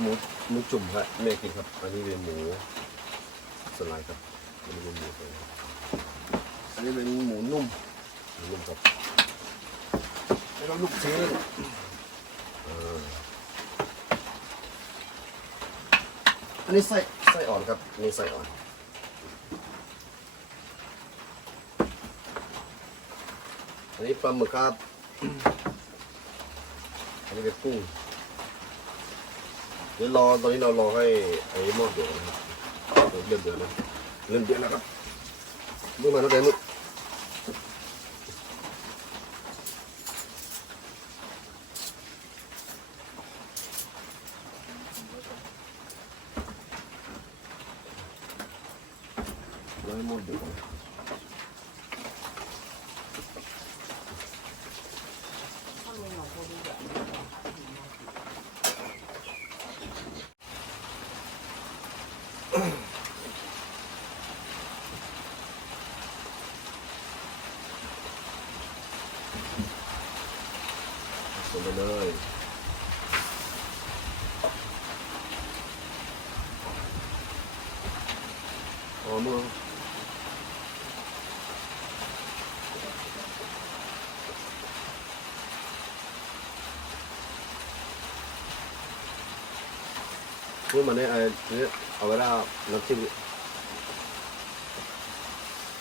หมูหมูจุ่มครับแม่กินครับ อันนี้เป็นหมูสไลด์ครับ อันนี้เป็นหมูสไลด์อันนี้เป็นหมูนุ่มหมูนุ่มครับแล้วก็ลูกชิ้นอ่าอันนี้ไส้ไส้อ่อนครับอันนี่ไส้อ่อนอันนี้ปลาหมึกครับ อันนี้เป็นกุ้ง เดี๋ยวรอตอนนี้เรารอให้ไอ้หม้อเดือดนะครับเดือดเดือดนะเริ่มเดือดแล้วครับมึงมาแล้วเดี๋ยวมึงรอให้หม้อเดือดก่อน ใส่ไปเลยหอมมั้งพูดมาเนี่ยไอ้เนี่ย เอาไว้แล้วน้ำจิ้ม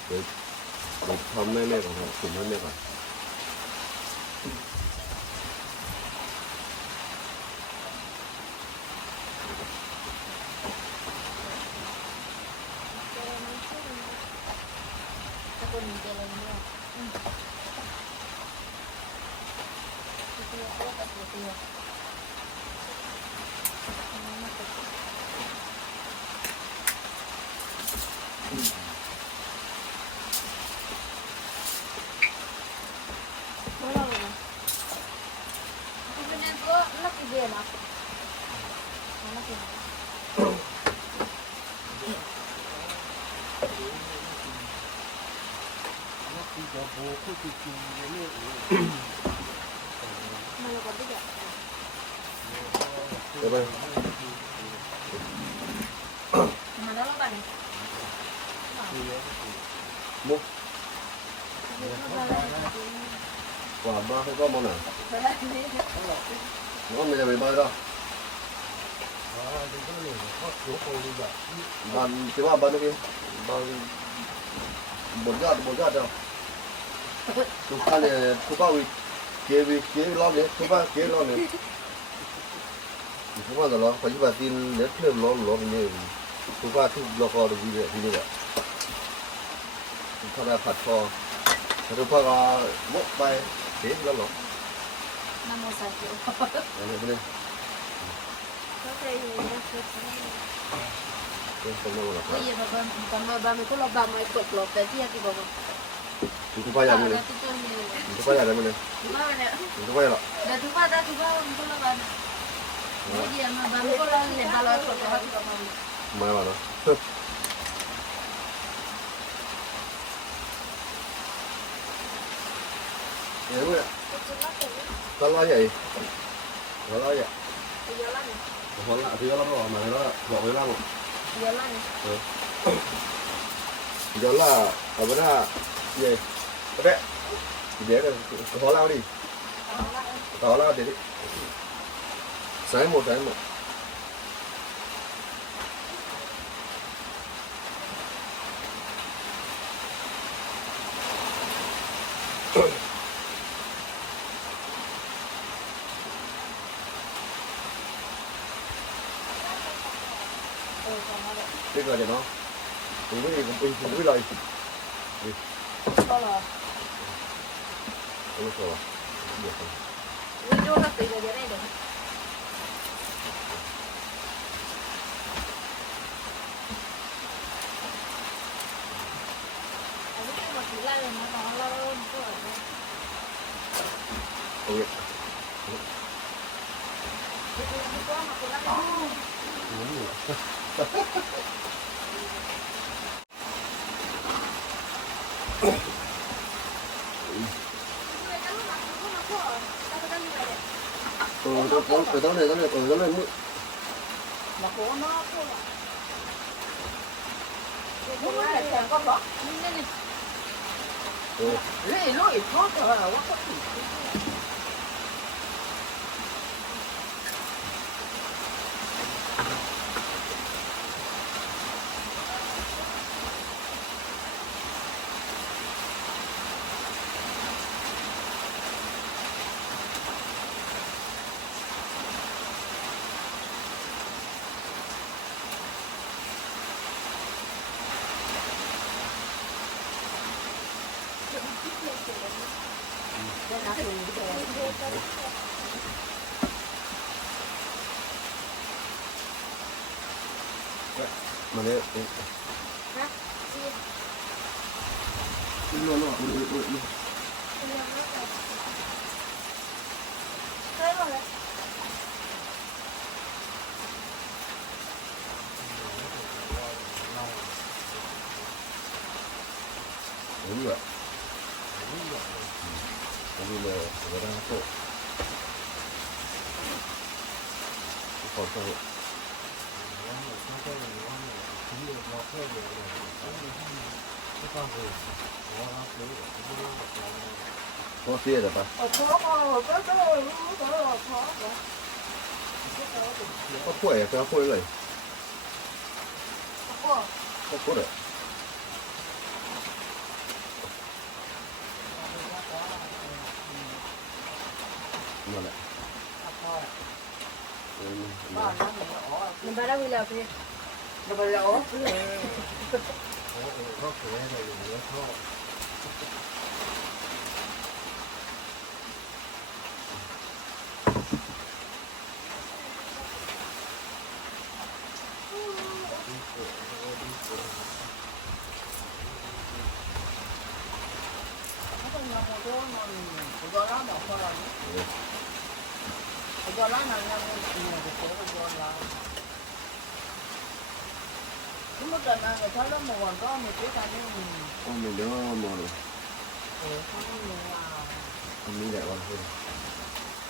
เดี๋ยวเดี๋ยวทำแม่แม่ก่อนครับผมให้แม่ก่อน ตะกุนเจริญด้วยอืมตัวตัวตัวตัวไม่เราเลยนะเป็นยังก็นัก เรียนนะนักเรียนมาแล้วก็ได้เดี๋ยวไปมาแล้วกันมุกกว่ามาให้ก็มองหน่อย Non me ne rimarrà. Ma ti va bene che... Ma... Borgato, borgato. Tu cale, tu pavi, chievi, chievi l'onne, tu pavi, chievi l'onne. Tu pavi da là, poi ci va tin, le tre l'onne, l'onne ne... Tu pavi, tu lo fa di dire, di dire. Tu pavi a fatto... Tu pavi a... Mo, vai, chievi l'onne. Bay thế lo lo น้ำมันใส่เกลือ này bên đây ก็เคยเห็นนะคือ cái phần đâu là ไม่เยอะแบบตอนมาบ้า Tao lo vậy Tao lo vậy เยอะแล้วเนี่ย Tao lo thì nó lắm rồi mà nó gọi với lắm เยอะแล้วเนี่ rồi đó. Cùng với cùng với cùng với lại solo solo solo video các tùy vào giờ đây được. Oh, yeah. Oh. Một Biết rồi thì nó Cũng biết gì cũng biết cũng biết rồi ก็รอ Ôi trời ơi Được rồi วิดีโอเราตีกันจะได้เดี๋ยวอันนี้เป็นหมดที่ไล่เลยนะตอนเราเริ่มก็ Ôi ก็มาคนละ Đúng rồi Ừ, tao có, tao này, มาเลยนะจีนรัวรัวอุ้ยอุ้ยอุ้ยอุ้ยได้หมดเลยเฮ้ยอะผมดูเลยผมก็ได้ครับผมขอโทษ 我别的，反，我拿走，我。多谢了。吧。我，我这我错。不过也不过。过。不过了。没了。不了。嗯。你。那么老实。不叫拉倒，不叫拉倒，不叫拉倒，不叫拉倒，不叫拉。có 살러 먹은 거 하면 되가는 오늘 너무 네, 하는 거야.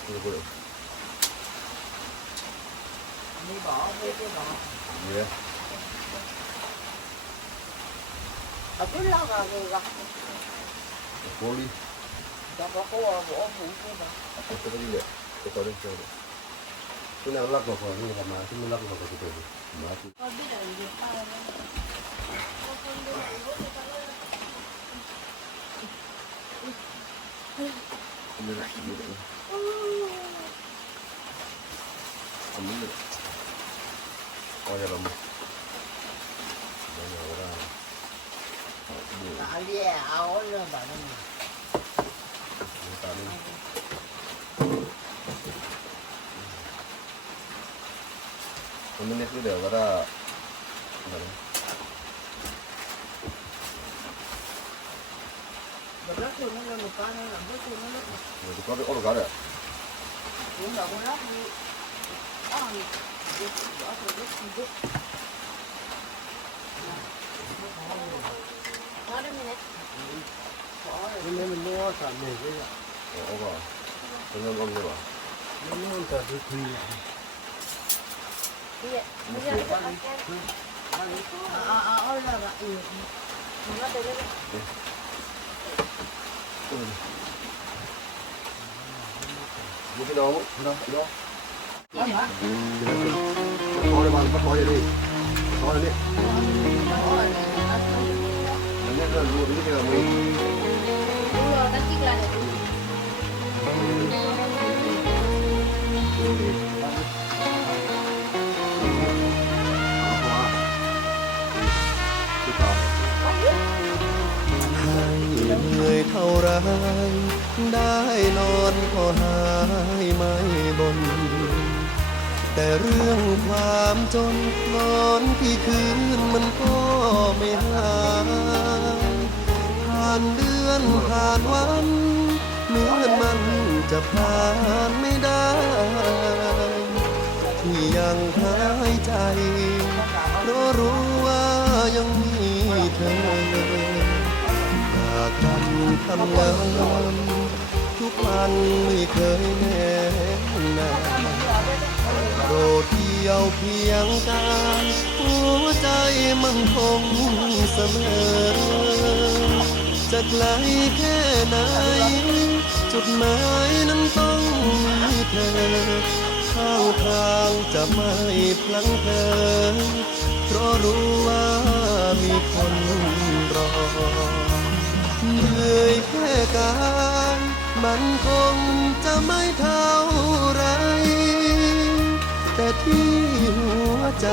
이거 đi bỏ đi cái bỏ. Dạ. À cứ lo vào người gặp cô đi. Cho có cô ở bộ phụ cô mà tôi đi được tôi có đi chơi được. Tôi đang lắc vào phòng nhưng mà mà tôi lắc vào cái gì mà tôi biết là gì 위에 아 올려 봐. 오늘의 끓여 가 라. 내가 또 오늘 못 가 네. 안 오늘 못 가 네. 너 가래 오늘 가 래. 오늘 나고 야. 아, 이거 와서 이거 옛날에는 모아서 안 내줘요. 오가. 전혀 없네 봐. 옛날은 다 그 들리네. 이게, 뭐 이게 안 돼. 아, 아, 올라가. 예. 누가 되려나? 네. 여기 나오고, 하나, 하나. 하나? 응. 서울에 많이 봐, 서울에. 서울에. 서울에. 옛날에 누구 이렇게 가면. เหนื่อยเท่าไรได้นอนก็หายไม่บน แต่เรื่องความจนนอนกี่คืนมันก็ไม่หายผ่า ผ่านวันเหมือนมันจะผ่านไม่ได้ ที่ยังหายใจ เพราะรู้ว่ายังมีเธออยากทำทำงานทุกวันไม่เคยแน่นาโปรดเยี่ที่ยวเพียงกายหัวใจมันคงเสมอ จะไกลแค่ไหน จุดหมายนั้นต้องมีเธอข้างทางจะไม่พลังเพลินเพราะรู้ว่ามีคนรอเหนื่อยแค่กายมันคงจะไม่เท่าไร แต่ที่หัวใจ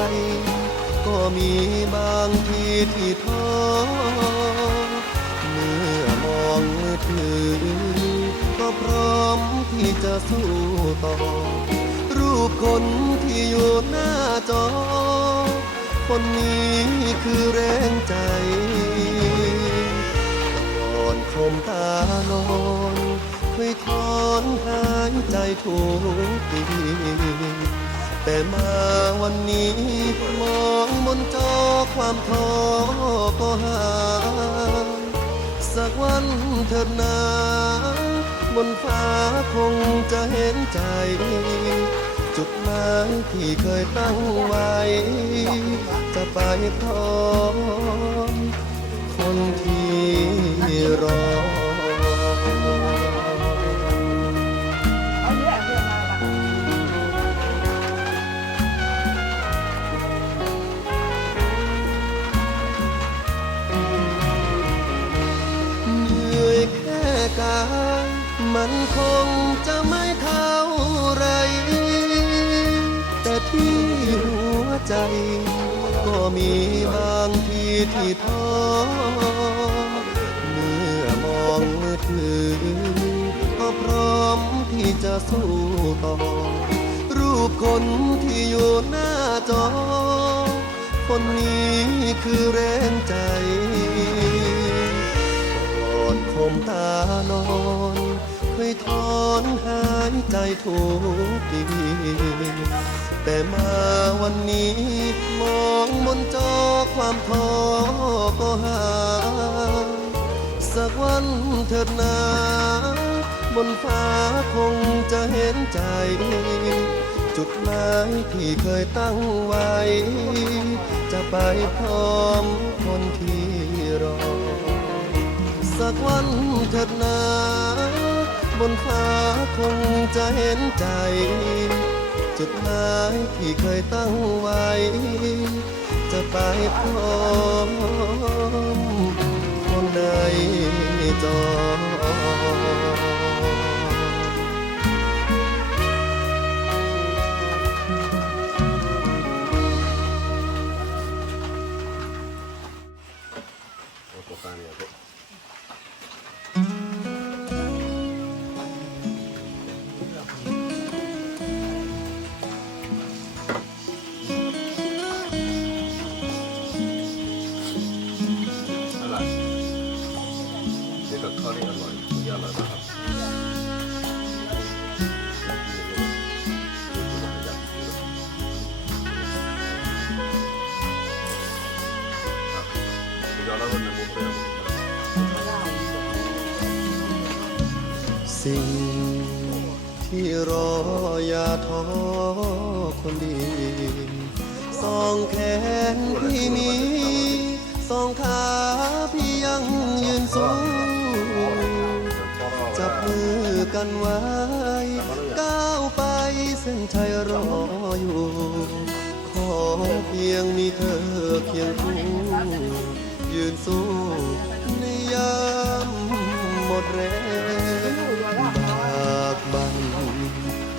ก็มีบางทีที่ท้อ ถือก็พร้อมที่จะสู้ต่อ รูปคนที่อยู่หน้าจอ คนนี้คือแรงใจก่อนคมตานอนเคยถอนหายใจทุกทีแต่มาวันนี้มองบนจอความท้อก็หาย สักวันเถิดนาบนฟ้าคงจะเห็นใจ จุดหมายที่เคยตั้งไว้ จะไปพร้อมคนที่รอาย มันคงจะไม่เท่าไร แต่ที่หัวใจ ก็มีบางทีที่ท้อเมื่อมองมือถือก็พร้อมที่จะสู้ต่อ รูปคนที่อยู่หน้าจอ คนนี้คือแรงใจ ก่มตานอนเคยถอนหายใจทุกทีแต่มาวันนี้มองบนจอความท้อก็หายสักวันเถิดนาบนฟ้าคงจะเห็นใจ จุดหมายที่เคยตั้งไว้ จะไปพร้อมคนที่ สักวันเถิดนา บนฟ้าคงจะเห็นใจ จุดหมายที่เคยตั้งไว้ จะไปพร้อมคนในจอ จับมือกันไว้ ก้าวไปเส้นชัยรออยู่ ขอเพียงมีเธอเคียงคู่ยืนสู้ในยามหมดแรงบากบัน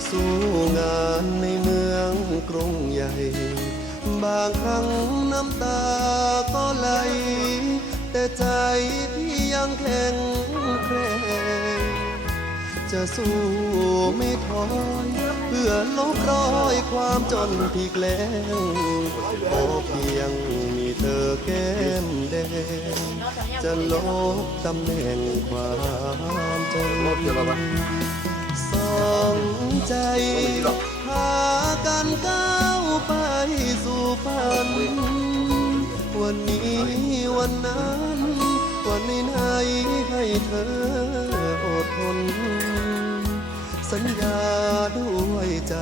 สู้งานในเมืองกรุงใหญ่ บางครั้งน้ำตาก็ไหล แต่ใจพี่ยังแข็งแกร่ง จะสู้ไม่ถอย เพื่อลบรอยความจนที่แกล้งขอเพียงมีเธอแก้มแดง จะลบตำแหน่งความจนรถเดี๋ยวเราไปสองใจพากันก้าวไปสู่ฝันวันนี้วันนั้น วันไหนไหนให้เธออดทน สัญญาด้วยใจ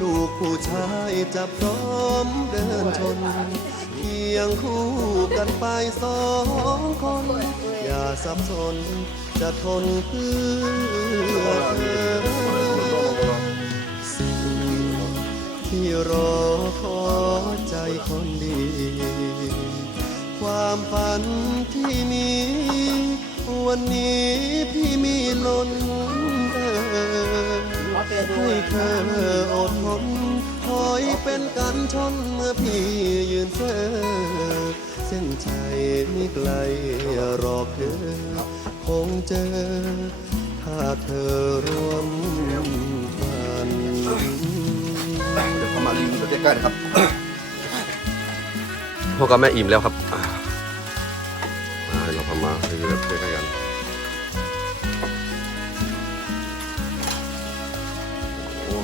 ลูกผู้ชายจะพร้อมเดินชนเคียงคู่กันไปสองคน อย่าสับสนจะทนเพื่อเธอสิ่งที่รอขอใจคนดี ความฝันที่มี วันนี้พี่มีล้นเออให้เธออดทนคอยเป็นกันชนเมื่อพี่ยืนเซ่อเส้นชัยไม่ไกลรอเธอคงเจอ ถ้าเธอร่วมฝันเดี๋ยวเข้ามารีวิวใกล้ๆนะครับพ่อกับแม่อิ่มแล้วครับ พามารีวิวใกล้ๆกันโอ้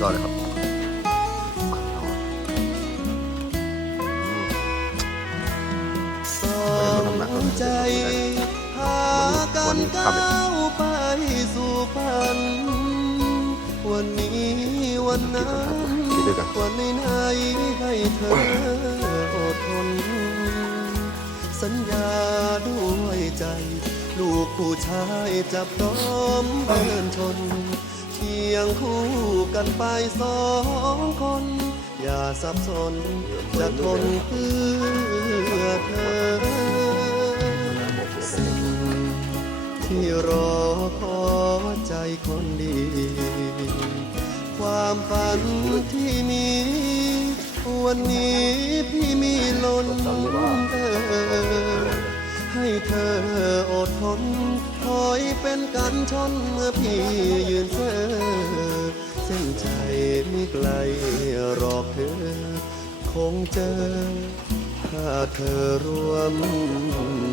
ยอดเลยครับ สองใจพากันก้าวไปสู่ฝัน วันนี้วันนั้นวันวันไหนๆให้เธออดทน สัญญาด้วยใจ ลูกผู้ชายจะพร้อมเดินชนเคียงคู่กันไปสองคน อย่าสับสนจะทนเพื่อเธอ สิ่งที่รอขอใจคนดี ความฝันที่มี วันนี้พี่มีล้น กันชนเมื่อพี่ยืนเธอเส้นใจไม่ไกลรอกเธอ คงเจอ ถ้าเธอร่วม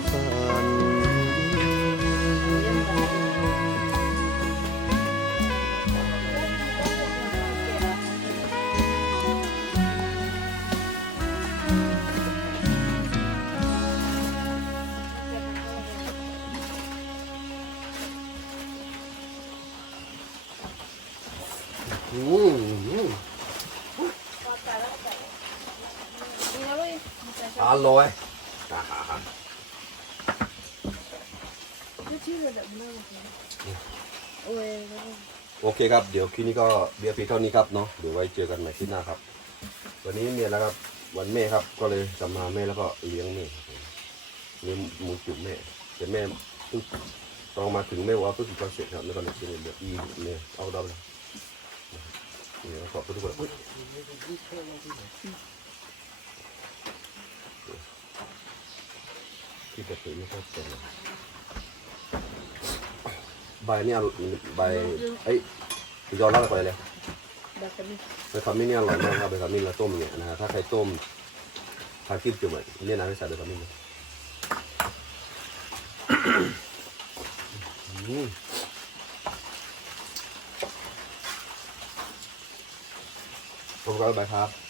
ฝัน อืมอืมอร่อยอ่าฮะฮะโอเคครับ เดี๋ยวคลิปนี้ก็เบียร์ปีเท่านี้ครับเนาะเดี๋ยวไว้เจอกันใหม่คลิปหน้าครับ วันนี้เมียแล้วครับ วันแม่ครับ ก็เลยจะมาแม่แล้วก็เลี้ยงแม่เลี้ยงหมูจุ่มแม่แต่แม่เพิ่งตอนมาถึงแม่บอกว่าเพิ่งกินข้าวเสร็จครับแล้วก็เลยกินเดี๋ยวอีเนี่ยเอาดาวเลย เนี่ยขอบคุณทุกคนอุ๊ยที่กระตือไม่ค่อยเต็มเลยใบเนี่ยใบเอ้ยยอมรับไปเลยเบคามินเนี่ยอร่อยมากครับเบคามินแล้วต้มเนี่ยนะฮะถ้าใครต้มทากินจุ่มอะเนี่ยนะไม่ใส่เบคามินเลยอืม ผมก็ไปครับ